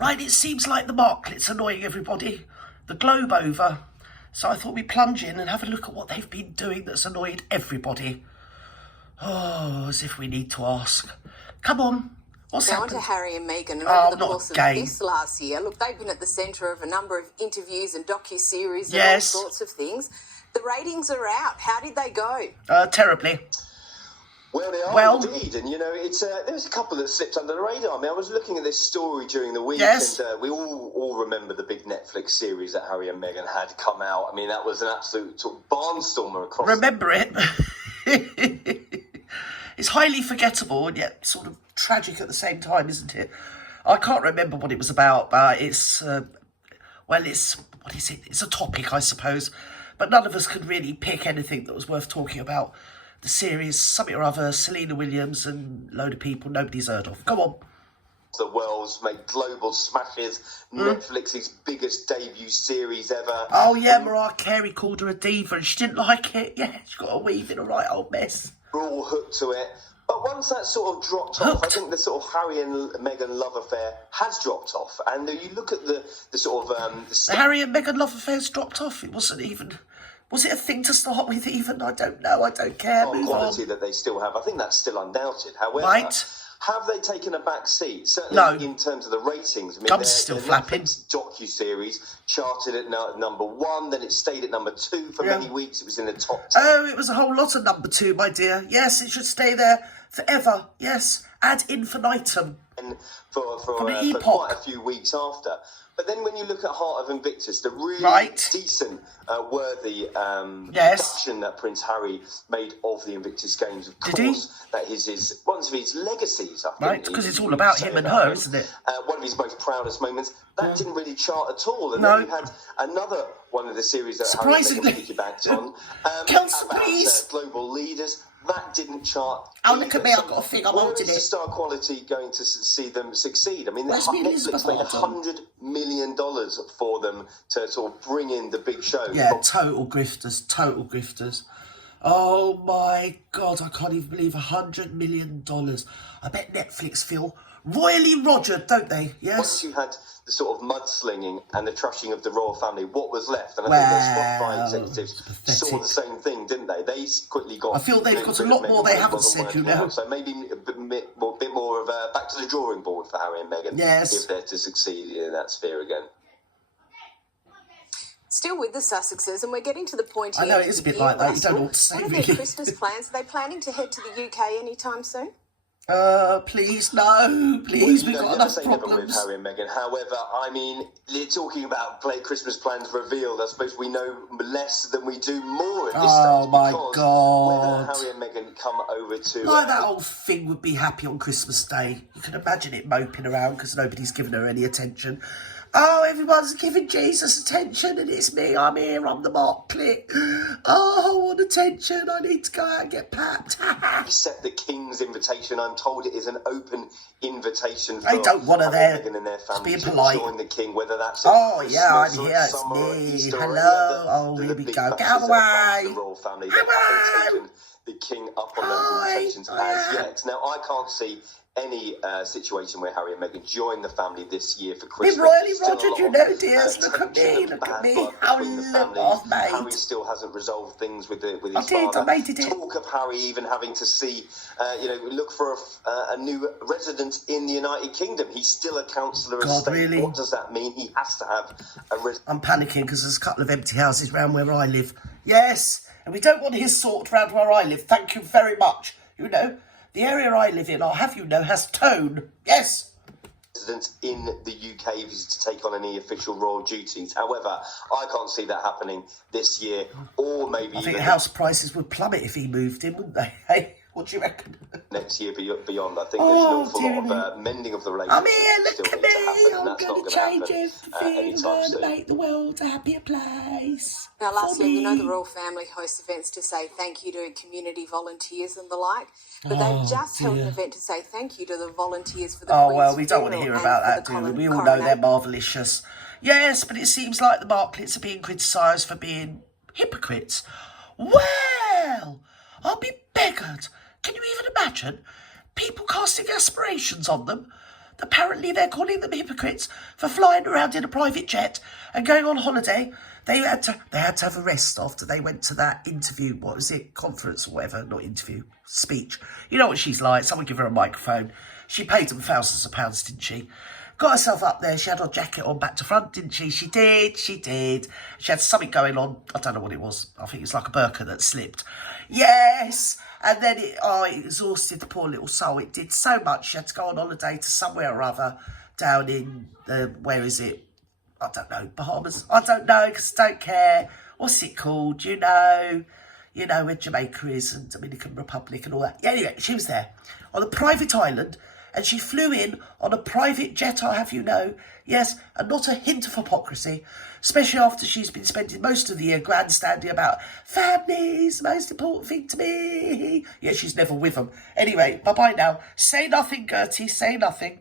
Right, it seems like the Marklets annoying everybody the globe over. So I thought we'd plunge in and have a look at what they've been doing that's annoyed everybody. Oh, as if we need to ask. Come on. What's Now on happened? to Harry and Meghan, and over the course of again. this last year, look, they've been at the centre of a number of interviews and docu-series and Yes. all sorts of things. The ratings are out. How did they go? Terribly. Well, they are indeed, and it's there's a couple that slipped under the radar. I mean, I was looking at this story during the week, Yes. and we all remember the big Netflix series that Harry and Meghan had come out. I mean, that was an absolute sort of barnstormer across. Remember it? It's highly forgettable and yet sort of tragic at the same time, isn't it? I can't remember what it was about, but it's what is it? It's a topic, I suppose. But none of us could really pick anything that was worth talking about. The series, something or other, Selena Williams and a load of people nobody's heard of. Come on. The world's made global smashes, Netflix's biggest debut series ever. Oh yeah, Mariah Carey called her a diva and she didn't like it. Yeah, she got a weave in a right old mess. We're all hooked to it. But once that sort of dropped off, I think the sort of Harry and Meghan love affair has dropped off. And you look at the sort of... the Harry and Meghan love affairs dropped off. It wasn't even... Was it a thing to start with even? I don't know. I don't care. Move quality on. that they still have. I think that's still undoubted. However, Right. have they taken a back seat? Certainly No. in terms of the ratings. I mean, Gum's still flapping. Netflix docu-series charted at number 1, then it stayed at number 2 for many weeks. It was in the top 10. Oh, it was a whole lot of number 2, my dear. Yes, it should stay there forever. Yes, ad infinitum. And for epoch. quite a few weeks after. But then when you look at Heart of Invictus, the really decent, worthy production that Prince Harry made of the Invictus Games, of course, that is one of his legacies, I think. Right, because it's all about him and her, isn't it? One of his most proudest moments. That didn't really chart at all. And No. then you had another one of the series that Surprisingly. Harry piggybacked on. Kelsey, about please. global leaders. That didn't chart. Oh, look at me, I've got a thing, I'm holding Where is it. the star quality going to see them succeed? I mean, Where's me Netflix made Elizabeth $100 million for them to sort of bring in the big show. Yeah, total grifters, total grifters. Oh my God, I can't even believe $100 million. I bet Netflix feel royally rogered, don't they? Yes. Once you had the sort of mudslinging and the trashing of the royal family, what was left? And I think their Spotify executives saw the same thing, didn't they? They quickly got... I feel they've got a lot more they haven't said, you know. So maybe a bit more of a back to the drawing board for Harry and Meghan if they're to succeed in that sphere again. Still with the Sussexes, and we're getting to the point here. I know, it is a bit like that. You don't know what to say, What are really. their Christmas plans? Are they planning to head to the UK anytime soon? Please, no. Please, we've got enough never with problems. Harry and Meghan. However, I mean, they're talking about Christmas plans revealed. I suppose we know less than we do more at this stage. Oh, my because God. whether Harry and Meghan come over to... Like that old thing would be happy on Christmas Day. You can imagine it moping around because nobody's giving her any attention. Oh, everyone's giving Jesus attention and it's me. I'm here, I'm the Marklet. Oh, I want attention. I need to go out and get papped. Accept the King's invitation. I'm told it is an open invitation for They don't want her there. Meghan and their family Being to polite. join the King, whether that's Oh, yeah, I'm Christmas or here. It's summer or me. Easter or any Hello. other Oh, the here we big go. Get fashions away. that the royal family. They haven't Away. taken the King up on those invitations as yet. Now, I can't see any situation where Harry and Meghan join the family this year for Christmas. We're royally Still a rogered, lot you of, know, dears. Look at tension me, and look at bad me. blood How between the look families. off, mate. Harry still hasn't resolved things with his I did, father. I made it. Talk of Harry even having to see, look for a new resident in the United Kingdom. He's still a councillor of state. Really? What does that mean? He has to have a resident. I'm panicking because there's a couple of empty houses round where I live. Yes, and we don't want his sort round where I live. Thank you very much. You know, the area I live in, I'll have you know, has tone. Yes. Residents in the UK if he's to take on any official royal duties. However, I can't see that happening this year, or maybe I think even house prices would plummet if he moved in, wouldn't they? Hey, what do you reckon? next year beyond. I think there's an awful lot of mending of the relationship. I'm here, look still at needs me. to happen, and I'm that's going not to going change to happen everything. I'm anytime going to soon. make the world a happier place. Now, lastly, for we know me. the royal family hosts events to say thank you to community volunteers and the like, but they've just held an event to say thank you to the volunteers for the Oh, Queen's well, we don't want to funeral hear about and that, for do the we? We all know they're coronation. marvellicious. Yes, but it seems like the Marklets are being criticised for being hypocrites. Well, I'll be beggared. Can you even imagine? People casting aspirations on them. apparently they're calling them hypocrites for flying around in a private jet and going on holiday. They had to have a rest after they went to that interview. What was it? Conference or whatever? Not interview. Speech. You know what she's like. Someone give her a microphone. She paid them thousands of pounds, didn't she? Got herself up there. She had her jacket on back to front, didn't she? She did. She had something going on. I don't know what it was. I think it's like a burqa that slipped. Yes. And then it exhausted the poor little soul. It did so much. She had to go on holiday to somewhere or other down in, where is it? I don't know, Bahamas. I don't know, because I don't care. What's it called? You know where Jamaica is and Dominican Republic and all that. Yeah, anyway, she was there on a private island, and she flew in on a private jet, I have you know. Yes, and not a hint of hypocrisy, especially after she's been spending most of the year grandstanding about family's the most important thing to me. Yeah, she's never with them. Anyway, bye-bye now. Say nothing, Gertie, say nothing.